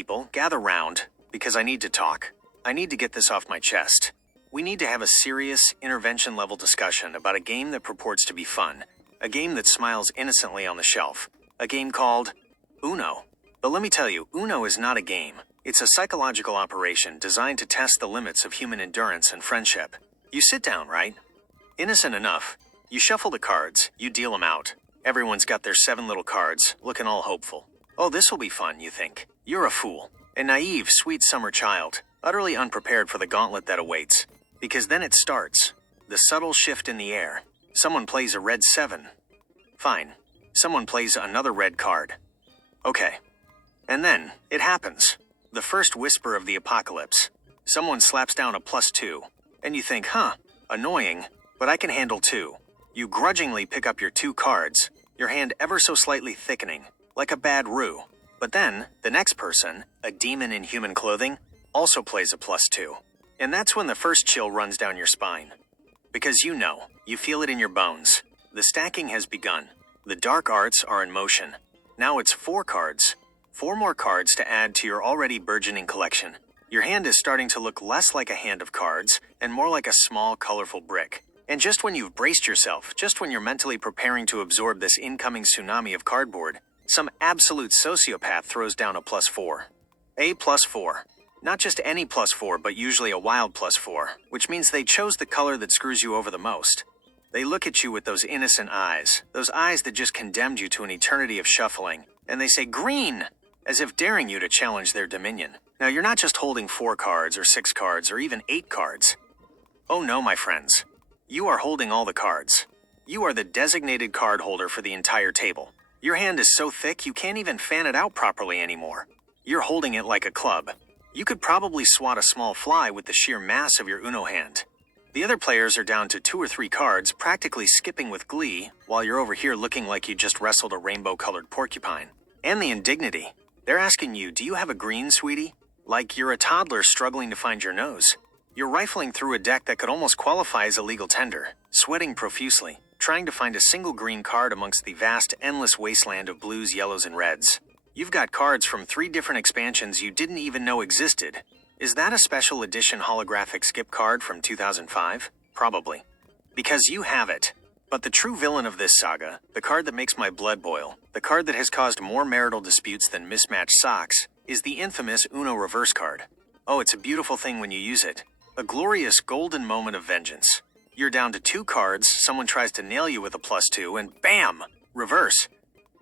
people, gather round, because I need to talk. I need to get this off my chest. We need to have a serious, intervention-level discussion about a game that purports to be fun. A game that smiles innocently on the shelf. A game called Uno. But let me tell you, Uno is not a game. It's a psychological operation designed to test the limits of human endurance and friendship. You sit down, right? Innocent enough. You shuffle the cards, you deal them out. Everyone's got their 7 little cards, looking all hopeful. Oh, this will be fun, you think. You're a fool. A naive, sweet summer child, utterly unprepared for the gauntlet that awaits. Because then it starts. The subtle shift in the air. Someone plays a red 7. Fine. Someone plays another red card. Okay. And then, it happens. The first whisper of the apocalypse. Someone slaps down a +2. And you think, annoying, but I can handle 2. You grudgingly pick up your 2 cards, your hand ever so slightly thickening, like a bad roux. But then, the next person, a demon in human clothing, also plays a +2. And that's when the first chill runs down your spine. Because you feel it in your bones. The stacking has begun. The dark arts are in motion. Now it's 4 cards. 4 more cards to add to your already burgeoning collection. Your hand is starting to look less like a hand of cards and more like a small, colorful brick. And just when you've braced yourself, just when you're mentally preparing to absorb this incoming tsunami of cardboard, some absolute sociopath throws down a +4. A +4. Not just any +4, but usually a wild +4, which means they chose the color that screws you over the most. They look at you with those innocent eyes, those eyes that just condemned you to an eternity of shuffling, and they say green, as if daring you to challenge their dominion. Now you're not just holding 4 cards or 6 cards or even 8 cards. Oh no, my friends. You are holding all the cards. You are the designated card holder for the entire table. Your hand is so thick you can't even fan it out properly anymore. You're holding it like a club. You could probably swat a small fly with the sheer mass of your Uno hand. The other players are down to 2 or 3 cards, practically skipping with glee, while you're over here looking like you just wrestled a rainbow-colored porcupine. And the indignity. They're asking you, do you have a green, sweetie? Like you're a toddler struggling to find your nose. You're rifling through a deck that could almost qualify as a legal tender, sweating profusely, trying to find a single green card amongst the vast, endless wasteland of blues, yellows, and reds. You've got cards from 3 different expansions you didn't even know existed. Is that a special edition holographic skip card from 2005? Probably. Because you have it. But the true villain of this saga, the card that makes my blood boil, the card that has caused more marital disputes than mismatched socks, is the infamous Uno reverse card. Oh, it's a beautiful thing when you use it. A glorious golden moment of vengeance. You're down to 2 cards, someone tries to nail you with a +2, and BAM! Reverse.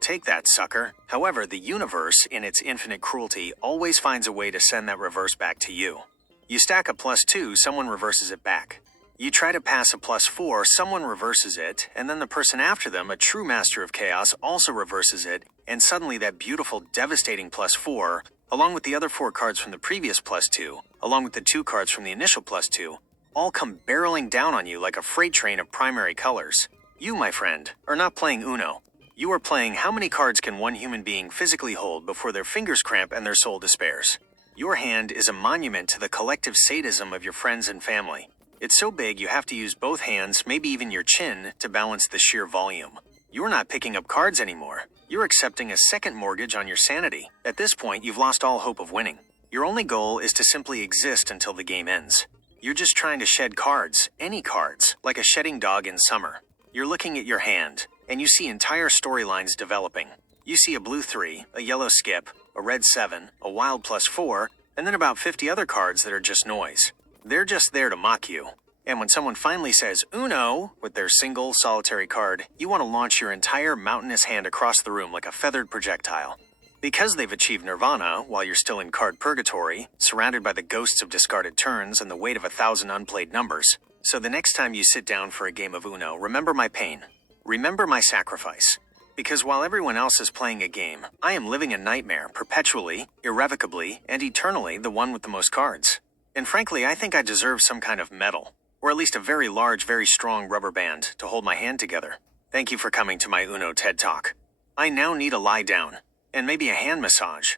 Take that, sucker. However, the universe, in its infinite cruelty, always finds a way to send that reverse back to you. You stack a +2, someone reverses it back. You try to pass a +4, someone reverses it, and then the person after them, a true master of chaos, also reverses it, and suddenly that beautiful, devastating +4, along with the other 4 cards from the previous +2, along with the 2 cards from the initial +2, all come barreling down on you like a freight train of primary colors. You, my friend, are not playing Uno. You are playing how many cards can one human being physically hold before their fingers cramp and their soul despairs. Your hand is a monument to the collective sadism of your friends and family. It's so big you have to use both hands, maybe even your chin, to balance the sheer volume. You're not picking up cards anymore. You're accepting a second mortgage on your sanity. At this point, you've lost all hope of winning. Your only goal is to simply exist until the game ends. You're just trying to shed cards, any cards, like a shedding dog in summer. You're looking at your hand, and you see entire storylines developing. You see a blue 3, a yellow skip, a red 7, a wild +4, and then about 50 other cards that are just noise. They're just there to mock you. And when someone finally says Uno with their single solitary card, you want to launch your entire mountainous hand across the room like a feathered projectile. Because they've achieved nirvana while you're still in card purgatory, surrounded by the ghosts of discarded turns and the weight of 1,000 unplayed numbers. So the next time you sit down for a game of Uno, remember my pain. Remember my sacrifice. Because while everyone else is playing a game, I am living a nightmare, perpetually, irrevocably, and eternally the one with the most cards. And frankly, I think I deserve some kind of medal. Or at least a very large, very strong rubber band to hold my hand together. Thank you for coming to my Uno TED Talk. I now need a lie down, and maybe a hand massage.